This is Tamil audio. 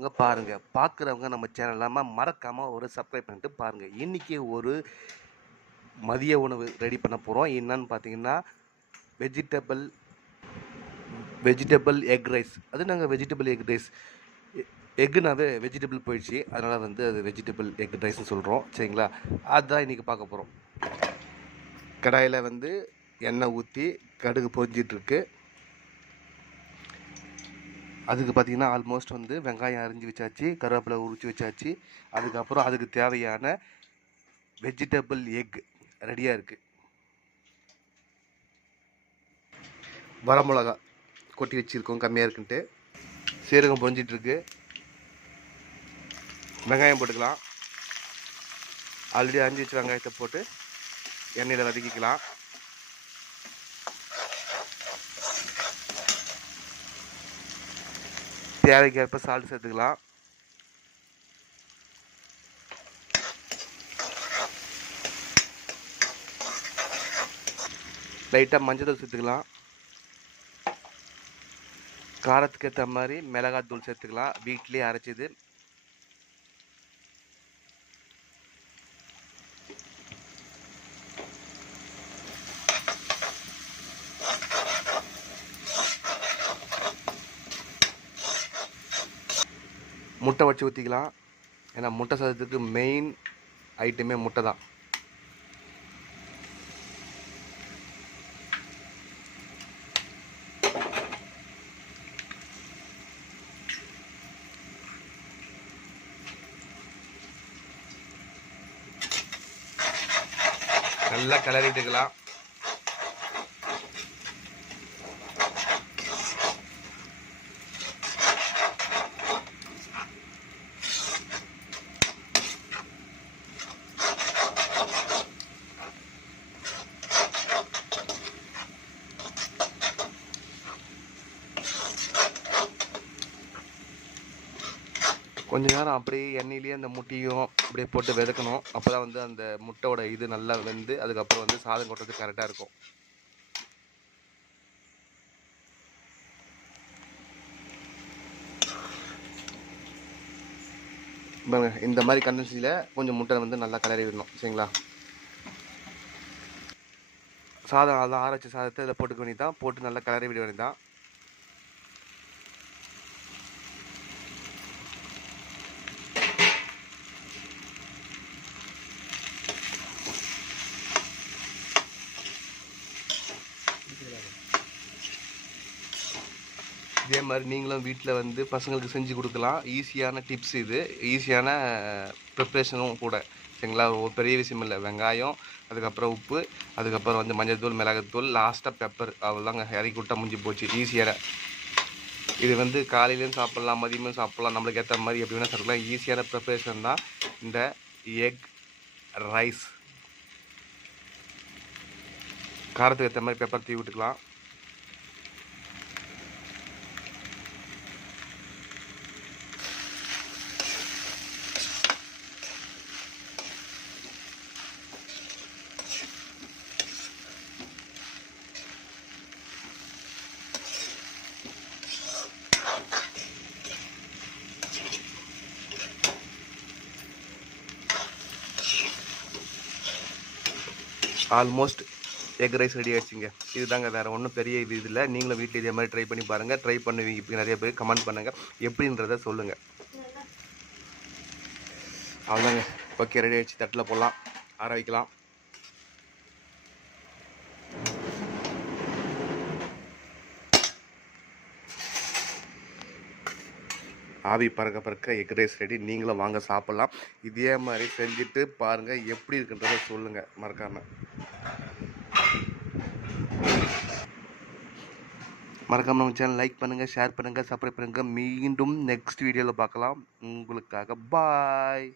பார்க்காதவங்க பாருங்கள், பார்க்குறவங்க நம்ம சேனல் மறக்காமல் ஒரு சப்ஸ்கிரைப் பண்ணிட்டு பாருங்கள். இன்றைக்கி ஒரு மதிய உணவு ரெடி பண்ண போகிறோம். என்னன்னு பார்த்தீங்கன்னா வெஜிடபிள் எக் ரைஸ். அது நாங்கள் வெஜிடபிள் எக் ரைஸ், எக்குனாவே வெஜிடபிள் போயிடுச்சு, அதனால் வந்து அது வெஜிடபிள் எக் ரைஸ்ன்னு சொல்கிறோம். சரிங்களா? அதுதான் இன்றைக்கி பார்க்க போகிறோம். கடாயில் வந்து எண்ணெய் ஊற்றி கடுகு பொரிஞ்சிட்ருக்கு. அதுக்கு பார்த்திங்கன்னா ஆல்மோஸ்ட் வந்து வெங்காயம் அரிஞ்சு வச்சாச்சு, கருவேப்பிலை உரிச்சு வச்சாச்சு. அதுக்கப்புறம் அதுக்கு தேவையான வெஜிடபிள் எக் ரெடியாக இருக்குது. வரமிளகா கொட்டி வச்சுருக்கோம் கம்மியாக இருக்குன்ட்டு. சீரகம் பொரிஞ்சிட்ருக்கு. வெங்காயம் போட்டுக்கலாம். ஆல்ரெடி அரிஞ்சு வச்ச வெங்காயத்தை போட்டு எண்ணெயில் வதக்கிக்கலாம். தேவைக்கேற்ப சால்ட் சேர்த்துக்கலாம். லைட்டாக மஞ்சள் தூள் சேர்த்துக்கலாம். காரத்துக்கு ஏற்ற மாதிரி மிளகாய் தூள் சேர்த்துக்கலாம், வீட்டிலே அரைச்சிது. முட்டை வச்சு ஊற்றிக்கலாம். ஏன்னா முட்டை சாதத்துக்கு மெயின் ஐட்டமே முட்டை தான். நல்லா கிளறிட்டுக்கலாம். கொஞ்ச நேரம் அப்படியே எண்ணெயிலேயே அந்த முட்டையும் அப்படியே போட்டு விதக்கணும். அப்போ தான் வந்து அந்த முட்டையோட இது நல்லா வெந்து அதுக்கப்புறம் வந்து சாதம் கொட்டுறதுக்கு கரெக்டாக இருக்கும். இந்த மாதிரி கண்டன்சியில் கொஞ்சம் முட்டை வந்து நல்லா கிளறி விடணும். சரிங்களா? சாதம் அதை ஆற வச்ச சாதத்தை இதில் போட்டுக்க வேண்டியதான், போட்டு நல்லா கிளறி விட வேண்டியதான். இதே மாதிரி நீங்களும் வீட்டில் வந்து பசங்களுக்கு செஞ்சு கொடுக்கலாம். ஈஸியான டிப்ஸ் இது, ஈஸியான ப்ரிப்ரேஷனும் கூட. சரிங்களா? ஒரு பெரிய விஷயம் இல்லை. வெங்காயம், அதுக்கப்புறம் உப்பு, அதுக்கப்புறம் வந்து மஞ்சள்தூள், மிளகாத்தூள், லாஸ்ட்டாக பெப்பர், அவ்வளோதாங்க. இறக்கி விட்டா முடிஞ்சு போச்சு. ஈஸியான இது வந்து காலையிலையும் சாப்பிட்லாம், மதியமும் சாப்பிட்லாம், நம்மளுக்கு ஏற்ற மாதிரி எப்படி வேணால் சாப்பிட்லாம். ஈஸியான ப்ரிப்ரேஷன் தான் இந்த எக் ரைஸ். காரத்துக்கு ஏற்ற மாதிரி பெப்பர் தூவி விட்டுக்கலாம். ஆல்மோஸ்ட் எக் ரைஸ் ரெடி ஆகிடுச்சிங்க. இதுதாங்க, வேறு ஒன்றும் பெரிய இது இல்லை. நீங்களும் வீட்டில் இதே மாதிரி ட்ரை பண்ணி பாருங்கள். ட்ரை பண்ணுவீங்க. இப்போ நிறைய பேர் கமெண்ட் பண்ணுங்கள், எப்படின்றத சொல்லுங்கள். அவ்வளோதாங்க. ஓகே, ரெடி ஆகிடுச்சு. தட்டில் போடலாம், ஆற வைக்கலாம். ஆவி பறக்க பறக்க எக் ரைஸ் ரெடி. நீங்களும் வாங்க சாப்பிட்லாம். இதே மாதிரி செஞ்சுட்டு பாருங்கள், எப்படி இருக்குன்றத சொல்லுங்கள் மறக்காமல். நம்ம சேனல் லைக் பண்ணுங்கள், ஷேர் பண்ணுங்கள், சப்ஸ்கிரைப் பண்ணுங்கள். மீண்டும் நெக்ஸ்ட் வீடியோவில் பார்க்கலாம். உங்களுக்காக பாய்.